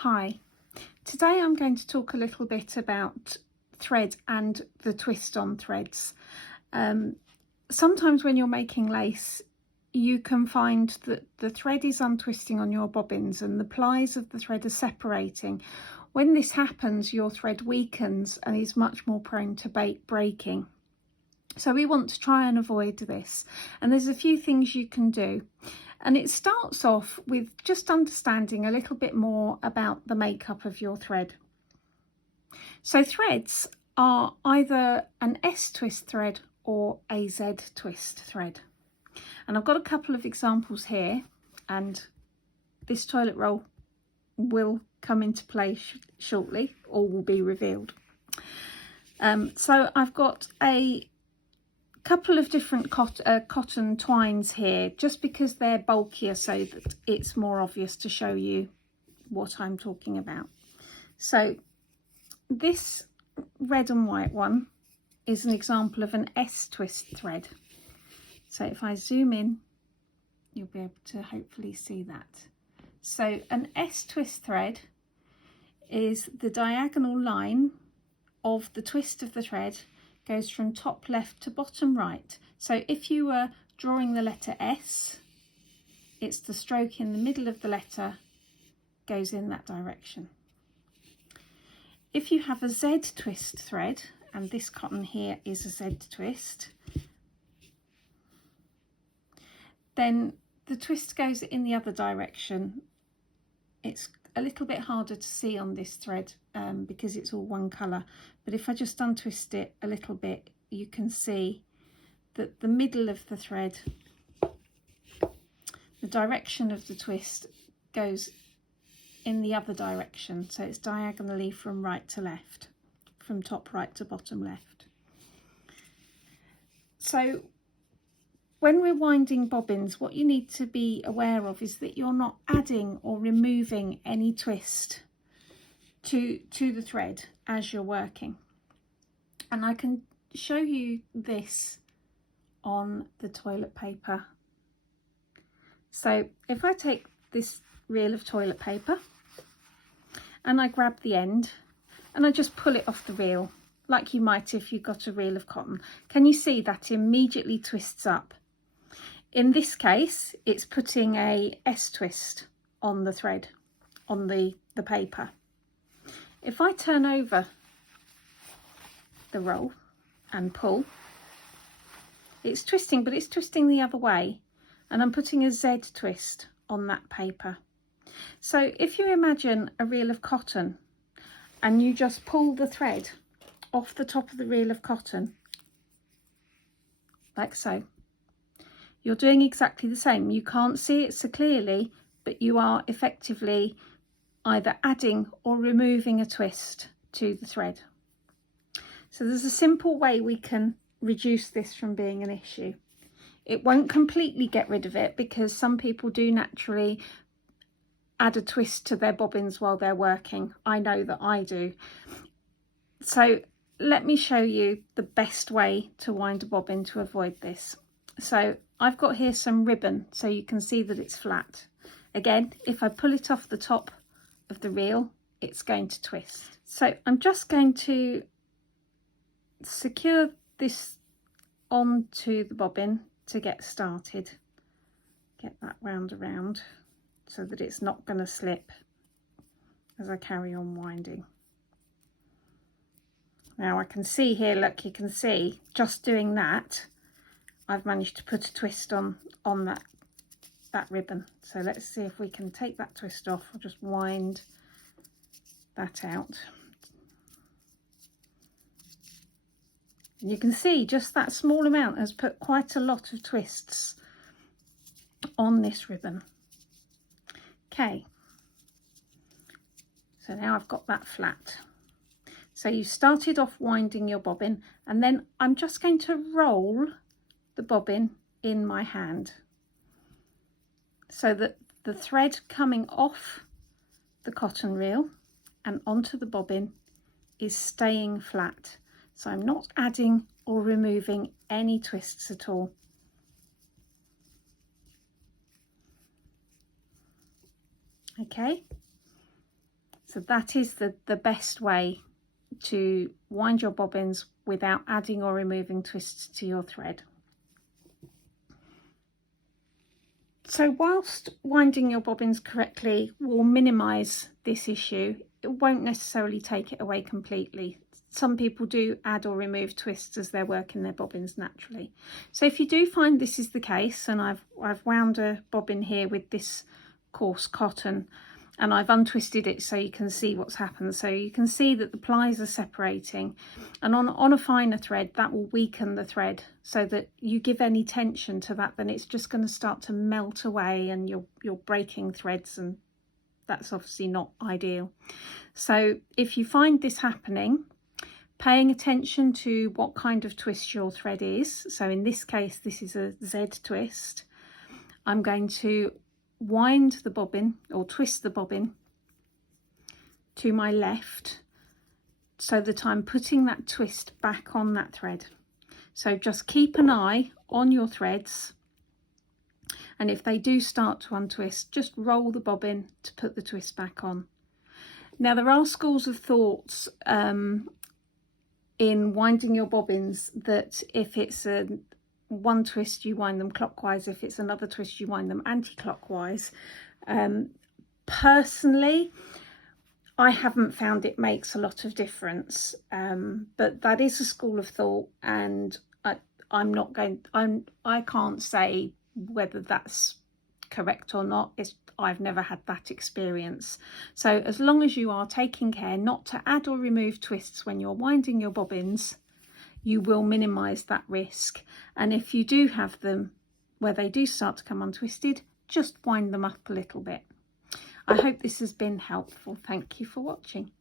Hi, today I'm going to talk a little bit about thread and the twist on threads. Sometimes when you're making lace, you can find that the thread is untwisting on your bobbins and the plies of the thread are separating. When this happens, your thread weakens and is much more prone to breaking. So we want to try and avoid this. And there's a few things you can do. And it starts off with just understanding a little bit more about the makeup of your thread. So threads are either an S twist thread or a Z twist thread. And I've got a couple of examples here, and this toilet roll will come into play shortly, or will be revealed. So I've got a couple of different cotton twines here, just because they're bulkier, so that it's more obvious to show you what I'm talking about. So this red and white one is an example of an S twist thread. So if I zoom in, you'll be able to hopefully see that. So an S twist thread is the diagonal line of the twist of the thread goes from top left to bottom right. So if you were drawing the letter S, it's the stroke in the middle of the letter goes in that direction. If you have a Z twist thread, and this cotton here is a Z twist, then the twist goes in the other direction. It's a little bit harder to see on this thread because it's all one colour, but if I just untwist it a little bit, you can see that the middle of the thread, the direction of the twist goes in the other direction, so it's diagonally from right to left, from top right to bottom left. So when we're winding bobbins, what you need to be aware of is that you're not adding or removing any twist to the thread as you're working. And I can show you this on the toilet paper. So if I take this reel of toilet paper and I grab the end and I just pull it off the reel, like you might if you got a reel of cotton, can you see that immediately twists up? In this case, it's putting a S twist on the thread, on the paper. If I turn over the roll and pull, it's twisting, but it's twisting the other way, and I'm putting a Z twist on that paper. So if you imagine a reel of cotton and you just pull the thread off the top of the reel of cotton, like so, you're doing exactly the same. You can't see it so clearly, but you are effectively either adding or removing a twist to the thread. So there's a simple way we can reduce this from being an issue. It won't completely get rid of it because some people do naturally add a twist to their bobbins while they're working. I know that I do. So let me show you the best way to wind a bobbin to avoid this. So I've got here some ribbon so you can see that it's flat. Again, if I pull it off the top of the reel, it's going to twist. So I'm just going to secure this onto the bobbin to get started. Get that wound around so that it's not going to slip as I carry on winding. Now I can see here, look, you can see just doing that, I've managed to put a twist on that ribbon. So let's see if we can take that twist off. I'll just wind that out. And you can see just that small amount has put quite a lot of twists on this ribbon. Okay, so now I've got that flat. So you started off winding your bobbin, and then I'm just going to roll the bobbin in my hand so that the thread coming off the cotton reel and onto the bobbin is staying flat. So I'm not adding or removing any twists at all. Okay, So that is the best way to wind your bobbins without adding or removing twists to your thread. So whilst winding your bobbins correctly will minimise this issue, it won't necessarily take it away completely. Some people do add or remove twists as they're working their bobbins naturally. So if you do find this is the case, and I've wound a bobbin here with this coarse cotton, and I've untwisted it so you can see what's happened. So you can see that the plies are separating, and on a finer thread that will weaken the thread, so that you give any tension to that, then it's just going to start to melt away and you're breaking threads, and that's obviously not ideal. So if you find this happening, paying attention to what kind of twist your thread is. So in this case, this is a Z twist. I'm going to wind the bobbin or twist the bobbin to my left so that I'm putting that twist back on that thread. So just keep an eye on your threads, and if they do start to untwist, just roll the bobbin to put the twist back on. Now there are schools of thoughts in winding your bobbins that if it's one twist you wind them clockwise, if it's another twist you wind them anti-clockwise. Personally, I haven't found it makes a lot of difference, but that is a school of thought, and I can't say whether that's correct or not. I've never had that experience. So as long as you are taking care not to add or remove twists when you're winding your bobbins, you will minimize that risk. And if you do have them where they do start to come untwisted, just wind them up a little bit. I hope this has been helpful. Thank you for watching.